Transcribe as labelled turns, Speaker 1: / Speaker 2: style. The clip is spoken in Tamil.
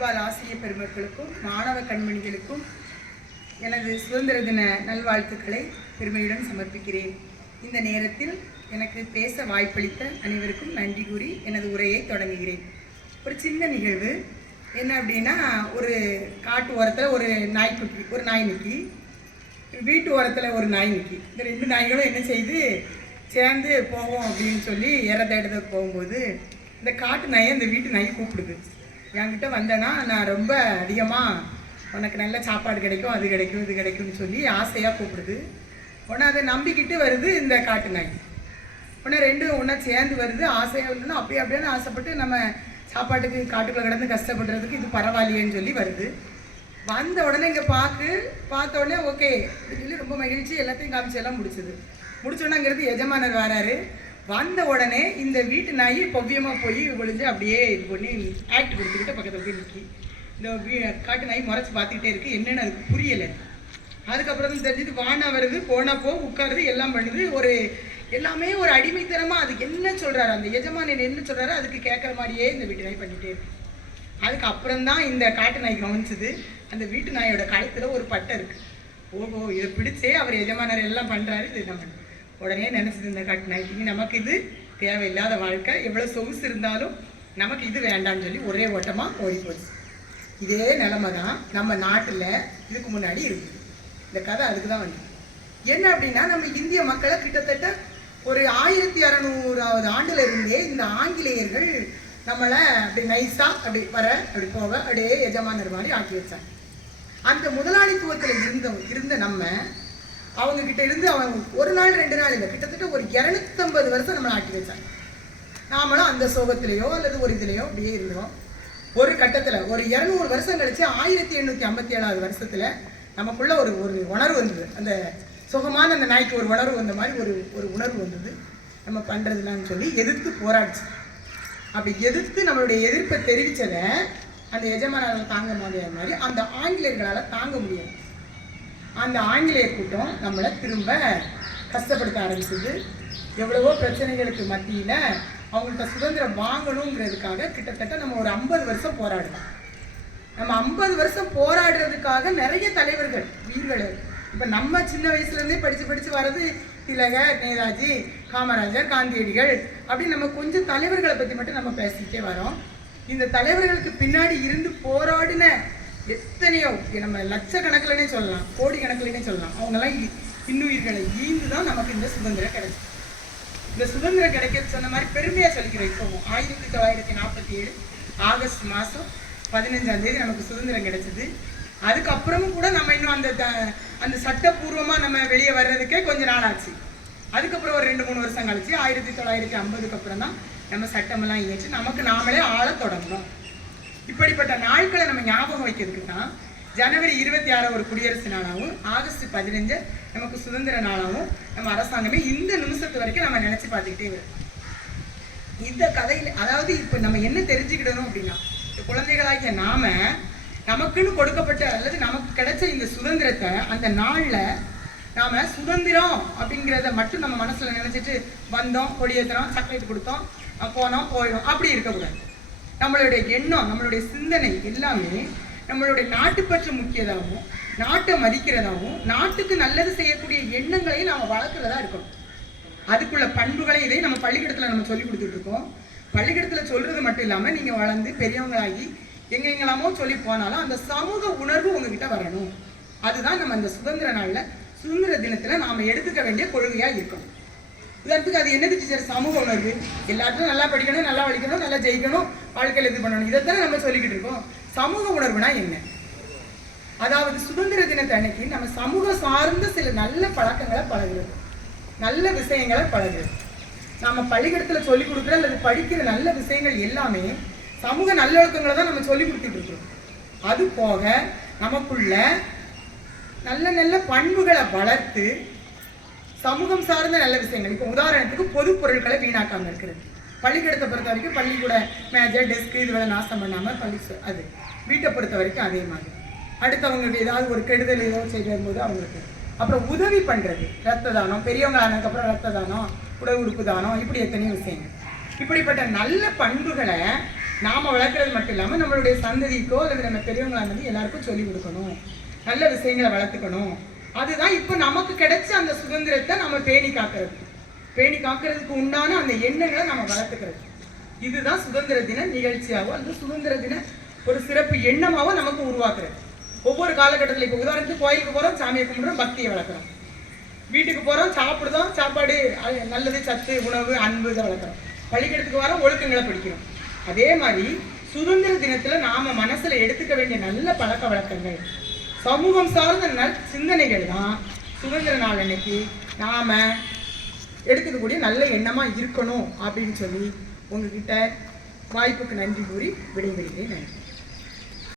Speaker 1: அன்பால் ஆசிரியர் பெருமக்களுக்கும் மாணவ கண்மணிகளுக்கும் எனது சுதந்திர தின நல்வாழ்த்துக்களை பெருமையுடன் சமர்ப்பிக்கிறேன். இந்த நேரத்தில் எனக்கு பேச வாய்ப்பளித்த அனைவருக்கும் நன்றி கூறி எனது உரையை தொடங்குகிறேன். ஒரு சின்ன நிகழ்வு. என்ன அப்படின்னா ஒரு காட்டு ஓரத்தில் ஒரு நாய்க்குட்டி ஒரு நாய் நிக்கி. வீட்டு ஓரத்தில் ஒரு நாய் நிக்கி. இந்த ரெண்டு நாய்களும் என்ன செய்து சேர்ந்து போவோம் அப்படின்னு சொல்லி இற தேடுறதுக்கு போகும்போது இந்த காட்டு நாயை இந்த வீட்டு நாயை கூப்பிடுது. என்கிட்ட வந்தேன்னா நான் ரொம்ப அதிகமாக உனக்கு நல்ல சாப்பாடு கிடைக்கும் அது கிடைக்கும் இது கிடைக்கும்னு சொல்லி ஆசையாக கூப்பிடுது. உடனே அதை நம்பிக்கிட்டு வருது இந்த காட்டு நாய். உடனே ரெண்டும் ஒன்றா சேர்ந்து வருது ஆசையாக இல்லைன்னா அப்படியே அப்படின்னு ஆசைப்பட்டு நம்ம சாப்பாட்டுக்கு காட்டுக்குள்ள கிடந்து கஷ்டப்படுறதுக்கு இது பரவாயில்லையேன்னு சொல்லி வருது. வந்த உடனே இங்கே பார்க்கு பார்த்த உடனே ஓகே சொல்லி ரொம்ப மகிழ்ச்சி எல்லாத்தையும் காமிச்சு எல்லாம் முடிச்சது. அங்கேருந்து எஜமானர் வராரு. வந்த உடனே இந்த வீட்டு நாய் பவ்யமாக போய் ஒழிஞ்சு அப்படியே இது பண்ணி ஆக்ட் கொடுத்துக்கிட்டு பக்கத்தில் போய் நிற்கி இந்த வீ காட்டு நாய் முறைச்சி பார்த்துக்கிட்டே இருக்குது என்னென்னு அதுக்கு புரியலை. அதுக்கப்புறம் தான் தெரிஞ்சது வானா வருது போனப்போ உட்காருது எல்லாம் பண்ணுது. ஒரு எல்லாமே ஒரு அடிமைத்தனமாக அதுக்கு என்ன சொல்கிறாரு அந்த எஜமானன் என்ன சொல்கிறாரோ அதுக்கு கேட்குற மாதிரியே இந்த வீட்டு நாய் பண்ணிகிட்டே இருக்கு. அதுக்கப்புறம் தான் இந்த காட்டு நாய் கவனிச்சது. அந்த வீட்டு நாயோட கழுத்தில் ஒரு பட்டை இருக்குது ஓஹோ இதை பிடிச்சே அவர் எஜமானர் எல்லாம் பண்ணுறாரு இது நம்ம உடனே நினைச்சது இந்த காட்டு நமக்கு இது தேவையில்லாத வாழ்க்கை. எவ்வளோ சொகுசு இருந்தாலும் நமக்கு இது வேண்டாம்னு சொல்லி ஒரே ஓட்டமாக ஓடி போச்சு இதே நிலமை தான் நம்ம நாட்டில் இதுக்கு முன்னாடி இருக்குது இந்த கதை அதுக்கு தான் வந்து என்ன அப்படின்னா நம்ம இந்திய மக்களை கிட்டத்தட்ட ஒரு ஆயிரத்தி அறநூறாவது ஆண்டுல இருந்தே இந்த ஆங்கிலேயர்கள் நம்மளை அப்படி நைஸாக அப்படி வர அப்படி போக அப்படியே எஜமானர் மாதிரி ஆக்கி வச்சாங்க. அந்த முதலாளித்துவத்தில் இருந்த இருந்த நம்ம அவங்க கிட்ட இருந்து அவங்க ஒரு நாள் ரெண்டு நாள் இல்லை கிட்டத்தட்ட ஒரு இரநூத்தம்பது வருஷம் நம்மளை ஆட்டி வச்சாங்க நாமளும் அந்த சோகத்திலேயோ அல்லது ஒரு இதுலேயோ அப்படியே இருந்தோம். ஒரு கட்டத்தில் ஒரு இரநூறு வருஷம் கழிச்சு ஆயிரத்தி எண்ணூற்றி ஐம்பத்தி ஏழாவது வருஷத்தில் நமக்குள்ள ஒரு ஒரு உணர்வு வந்தது. அந்த சுகமான அந்த நாய்க்கு ஒரு உணர்வு வந்த மாதிரி ஒரு ஒரு உணர்வு வந்தது. நம்ம பண்ணுறதுலான்னு சொல்லி எதிர்த்து போராடிச்சு. அப்படி எதிர்த்து நம்மளுடைய எதிர்ப்பை தெரிவித்ததை அந்த எஜமானால் தாங்க முடியாத மாதிரி அந்த ஆங்கிலேயர்களால் தாங்க முடியாது அந்த ஆங்கிலேய கூட்டம் நம்மளை திரும்ப கஷ்டப்படுத்த ஆரம்பிச்சது. எவ்வளவோ பிரச்சனைகளுக்கு மத்தியில் அவங்கள்ட்ட சுதந்திரம் வாங்கணுங்கிறதுக்காக கிட்டத்தட்ட நம்ம ஒரு ஐம்பது வருஷம் போராடலாம் நம்ம ஐம்பது வருஷம் போராடுறதுக்காக நிறைய தலைவர்கள் வீரர்கள். இப்போ நம்ம சின்ன வயசுலேருந்தே படித்து படித்து வர்றது திலகர் நேதாஜி காமராஜர் காந்தியடிகள் அப்படின்னு நம்ம கொஞ்சம் தலைவர்களை பற்றி மட்டும் நம்ம பேசிக்கிட்டே வரோம். இந்த தலைவர்களுக்கு பின்னாடி இருந்து போராடின எத்தனையோ நம்ம லட்சக்கணக்கில்னே சொல்லலாம் கோடி கணக்கில்னே சொல்லலாம். அவங்கெல்லாம் இன்னுயிர்களை ஈந்து தான் நமக்கு இந்த சுதந்திரம் கிடைச்சிது இந்த சுதந்திரம் கிடைக்கிறது சொன்ன மாதிரி பெருமையாக சொல்லிக்கிறோம் இப்போ ஆயிரத்தி தொள்ளாயிரத்தி நாற்பத்தி ஏழு ஆகஸ்ட் மாதம் பதினஞ்சாம் தேதி நமக்கு சுதந்திரம் கிடைச்சது. அதுக்கப்புறமும் கூட நம்ம இன்னும் அந்த த- அந்த சட்டப்பூர்வமாக நம்ம வெளியே வர்றதுக்கே கொஞ்ச நாள் ஆச்சு. அதுக்கப்புறம் ஒரு ரெண்டு மூணு வருஷம் கழிச்சு ஆயிரத்தி தொள்ளாயிரத்தி ஐம்பதுக்கு அப்புறம் தான் நம்ம சட்டமெல்லாம் இயற்றி நமக்கு நாமளே ஆளத் தொடங்கணும் இப்படிப்பட்ட நாட்களை நம்ம ஞாபகம் வைக்கிறதுக்கு தான் ஜனவரி இருபத்தி ஆறு ஒரு குடியரசு நாளாகவும் ஆகஸ்ட் பதினஞ்சு நமக்கு சுதந்திர நாளாகவும் நம்ம அரசாங்கமே இந்த நிமிஷத்து வரைக்கும் நம்ம நினைச்சு பார்த்துக்கிட்டே வரும். இந்த கதையில அதாவது இப்போ நம்ம என்ன தெரிஞ்சுக்கிடணும் அப்படின்னா இந்த குழந்தைகளாகிய நாம நமக்குன்னு கொடுக்கப்பட்ட அல்லது நமக்கு கிடைச்ச இந்த சுதந்திரத்தை அந்த நாள்ல நாம சுதந்திரம் அப்படிங்கிறத மட்டும் நம்ம மனசுல நினைச்சிட்டு வந்தோம் கொடியேற்றுறோம் சாக்லேட் கொடுத்தோம் போனோம் போயிடும். அப்படி இருக்கக்கூடாது. நம்மளுடைய எண்ணம் நம்மளுடைய சிந்தனை எல்லாமே நம்மளுடைய நாட்டுப்பற்று முக்கியதாகவும் நாட்டை மதிக்கிறதாகவும் நாட்டுக்கு நல்லது செய்யக்கூடிய எண்ணங்களையும் நாம் வளர்க்குறதா இருக்கணும். அதுக்குள்ள பண்புகளை இதை நம்ம பள்ளிக்கூடத்தில் நம்ம சொல்லி கொடுத்துட்டு இருக்கோம். பள்ளிக்கூடத்தில் சொல்றது மட்டும் இல்லாமல் நீங்கள் வளர்ந்து பெரியவங்களாகி எங்கெங்கெல்லாமோ சொல்லி போனாலும் அந்த சமூக உணர்வு உங்ககிட்ட வரணும். அதுதான் நம்ம அந்த சுதந்திர நாளில் சுதந்திர தினத்தில் நாம் எடுத்துக்க வேண்டிய கொள்கையாக இருக்கணும். உதாரணத்துக்கு அது என்னது டீச்சர் சமூக உணர்வு எல்லாத்தையும் நல்லா படிக்கணும் நல்லா படிக்கணும் நல்லா ஜெயிக்கணும் வாழ்க்கையில் இது பண்ணணும். இதைத்தானே நம்ம சொல்லிக்கிட்டு இருக்கோம். சமூக உணர்வுனா என்ன? அதாவது சுதந்திர தினத்தை அன்னைக்கு நம்ம சமூக சார்ந்த சில நல்ல பழக்கங்களை பழகிறது. நல்ல விஷயங்களை பழகிறது. நம்ம பள்ளிக்கூடத்தில் சொல்லிக் கொடுக்குற அல்லது படிக்கிற நல்ல விஷயங்கள் எல்லாமே சமூக நல்லொழுக்கங்களை தான் நம்ம சொல்லி கொடுத்துட்டு இருக்கிறோம். அது போக நமக்குள்ள நல்ல நல்ல பண்புகளை வளர்த்து சமூகம் சார்ந்த நல்ல விஷயங்கள். இப்போ உதாரணத்துக்கு பொது பொருட்களை வீணாக்காமல் இருக்கிறது. பள்ளிக்கூடத்தை பொறுத்த வரைக்கும் பள்ளிக்கூட மேஜர் டெஸ்க் இதுவரை நாசம் பண்ணாமல் பள்ளி அது. வீட்டை பொறுத்த வரைக்கும் அதே மாதிரி. அடுத்தவங்களுக்கு ஏதாவது ஒரு கெடுதல் ஏதோ செய்து போது அவங்களுக்கு. அப்புறம் உதவி பண்ணுறது ரத்த தானம். பெரியவங்க ஆனதுக்கப்புறம் ரத்த தானம் உடல் உறுப்பு தானம் இப்படி எத்தனையோ விஷயங்கள். இப்படிப்பட்ட நல்ல பண்புகளை நாம் வளர்க்குறது மட்டும் இல்லாமல் நம்மளுடைய சந்ததிக்கோ அல்லது நம்ம பெரியவங்களானது இருந்து எல்லாருக்கும் சொல்லி கொடுக்கணும். நல்ல விஷயங்களை வளர்த்துக்கணும். அதுதான் இப்போ நமக்கு கிடைச்ச அந்த சுதந்திரத்தை நம்ம பேணி காக்கிறது. பேணி காக்கிறதுக்கு உண்டான அந்த எண்ணங்களை நம்ம வளர்த்துக்கிறது. இதுதான் சுதந்திர தின நிகழ்ச்சியாகவும் அந்த சுதந்திர தின ஒரு சிறப்பு எண்ணமாகவோ நமக்கு உருவாக்குறது. ஒவ்வொரு காலகட்டத்தில் இப்போ உதாரணத்துக்கு கோயிலுக்கு போகிறோம் சாமியை கும்பிட்றோம் பக்தியை வளர்க்குறோம். வீட்டுக்கு போகிறோம் சாப்பிடுதோம் சாப்பாடு நல்லது சத்து உணவு அன்பு இதை வளர்க்குறோம். பள்ளிக்கூடத்துக்கு வரோம் ஒழுக்கங்களை படிக்கிறோம். அதே மாதிரி சுதந்திர தினத்தில் நாம் மனசில் எடுத்துக்க வேண்டிய நல்ல பழக்க வழக்கங்கள் சமூகம் சார்ந்த நல் சிந்தனைகள் தான் சுதந்திர நாள் அன்னைக்கு நாம் எடுத்துக்கக்கூடிய நல்ல எண்ணமாக இருக்கணும் அப்படின்னு சொல்லி உங்ககிட்ட வாய்ப்புக்கு நன்றி கூறி விடைபெறுகிறேன். நன்றி.